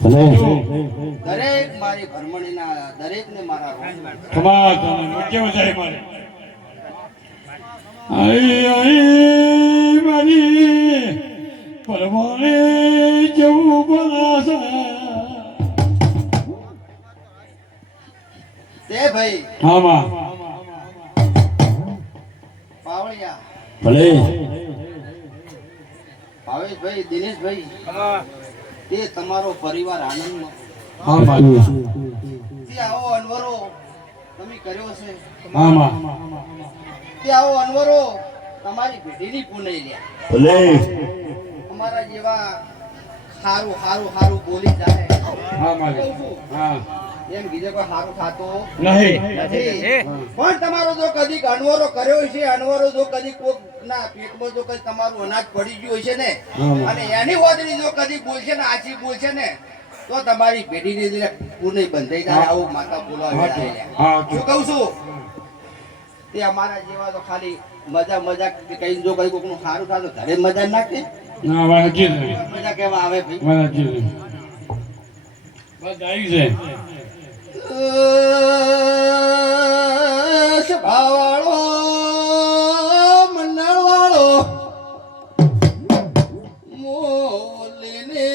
દરેક મારી ભરમણીના દરેકને મારા. ખમા તને મુખ્ય મારે? આઈ આઈ મારી પરમાણે જવું તે ભાઈ આમાં. પાવળિયા. ભલે. ભાવેશભાઈ દિનેશભાઈ. તે તમારો પરિવાર આનંદમાં તે આવો અનવરો તમે કર્યો છે તે આવો અનવરો તમારી પેઢીની પુનઈ લ્યા. ભલે. અમારા જેવા સારું સારું સારું બોલી જાય. આમાં હા. એમ બીજો કોઈ સારું થાતો નહીં. પણ તમારો જો કદી અનવરો કર્યો છે અનવરો જો કદી કોક ના પેટમાં જો કદી તમારું અનાજ પડી ગયું હશે ને અને એની હોદરી જો કદી બોલશે ને આછી બોલશે ને તો તમારી પેઢીની અંદર પૂર્ણ બંધાઈ જાય આવું માતા બોલવા શું કહું છું? તે અમારા જેવા તો ખાલી મજા મજા કઈ જો કઈ કોકનું સારું થાય તો ઘરે મજા નાખે. છે. મજા કેવા આવે ભાઈ? બસ આવી છે. સભાવાળો મંડળવાળો મોલીને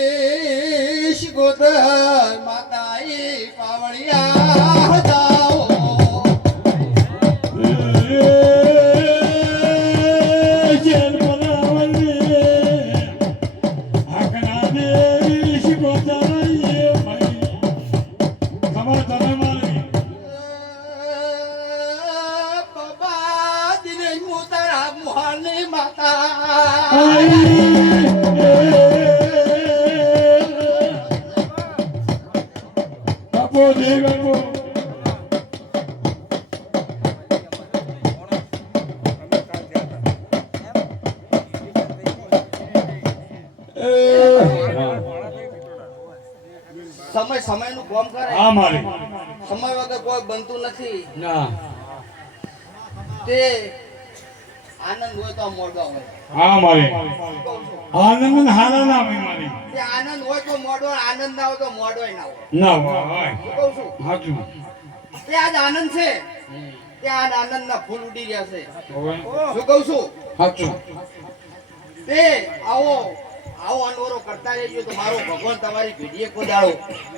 શિગોતર માતાએ પાવળિયા જાઓ મુતારા માતા. આપો દેવ આપો સમય સમયનું કોમ કરે. આ મારી. સમય વગર કોઈ બનતું નથી. ના. તે આનંદ હોય તો મોડો હોય. આ મારી આનંદ હારા ના હોય મારી આનંદ હોય તો મોડો આનંદ ના હોય તો મોડો ના હોય. ના હોય કહું છું. હાચું. તે આજ આનંદ છે. તે આજ આનંદ ના ફૂલ ઉડી રહ્યા છે. શું કહું છું? હાચું. તે આવો આવો અનવરો કરતા રહેજો તો મારો ભગવાન તમારી ભેટીએ કોદાળો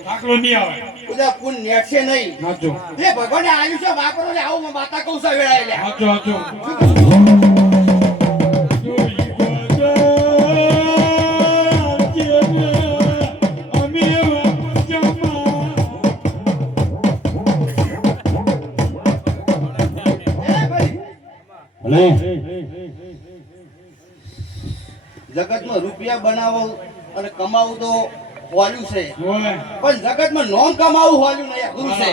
દાખલો નહીં આવે. કુદા કુન નેટશે નહીં. હાચું. તે ભગવાને આયુષ્ય વાપરો ને આવું માતા કૌશા વેળાય લે હાચું હાચું. ભલે. જગતમાં રૂપિયા બનાવો અને કમાવું તો હોલ્યું છે. પણ જગતમાં નોમ કમાવું હોલ્યું નહીં અઘરું છે.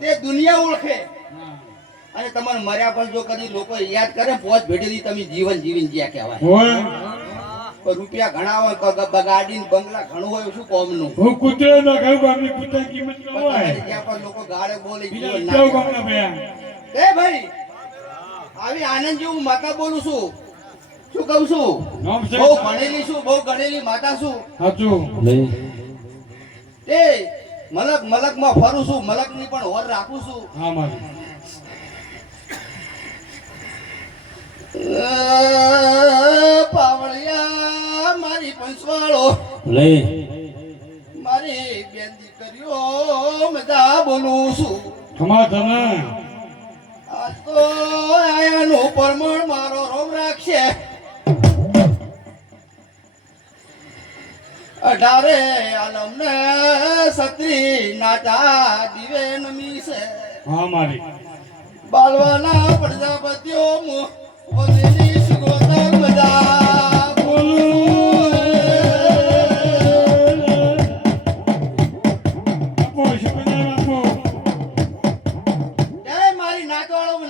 તે દુનિયા ઓળખે. અને તમારે મર્યા પણ જો કદી લોકો યાદ કરે પોચ ભેટેલી તમે જીવન જીવીને જ્યાં કહેવાય. રૂપિયા ઘણા હોય ગાડી બંગલા ઘણું હોય શું કોમનું? નું કૂતરો ના ખાઉં ગામની કૂતરા કિંમત પણ હોય. તમારે પણ લોકો ગાળે બોલે. એ ભાઈ આવી આનંદ જેવું માતા બોલું છું. શું કહું છું? બહુ ભણેલી છું બહુ ગણેલી માતા છું. સાચું. એ મલક મલકમાં ફરું છું મલકની પણ હોર રાખું છું. હા મારી. પાવળિયા મારી પંચવાળો. ભલે મારી બેન દીકરીઓ મજા બોલું છું. ખમા આજ તો આયાનું પરમણ મારો રોમ રાખશે. અઢારે આલમને સત્રી નાટા દિવે નમી છે હા મારી. બાલવાના પ્રજાપતિઓ મુ-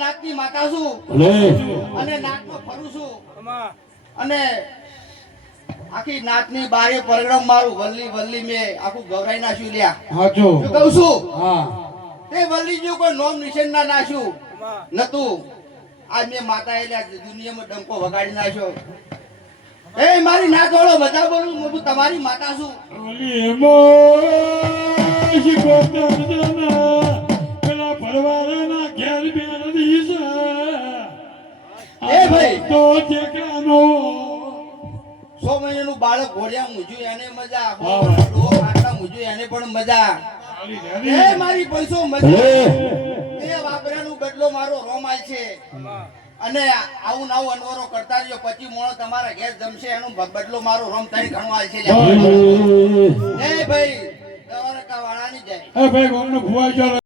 નાચની માતા છું. અને નાગમાં ફરું છું. અને આખી નાગની બારે પરગડમ મારું વલ્લી વલ્લી મેં આખું ગવરાઈ નાખ્યું લ્યા. હાચું. શું કહું છું? હા. તે વલ્લી જો કોઈ નોમ નિશાન ના નાખ્યું. નતું. આજ મેં માતા એ દુનિયામાં ડંકો વગાડી નાખ્યો. એ મારી નાચ વાળો બધા બોલું હું તમારી માતા છું. સો મહિનાનું બાળક ઘોડિયા મૂજ્યું એને મજા. મૂજ્યું એને પણ મજા. એ મારી પૈસો મજા. એ વાપરાનું બદલો મારો રોમાલ છે. અને આવું નાવું અનવરો કરતા રહ્યો પછી મોણો તમારા ઘેર જમશે એનો બદલો મારો રોમ તારી ઘણવાલ છે. એ ભાઈ દવારકા વાળાની જાય. એ ભાઈ ગોમનો ભુવા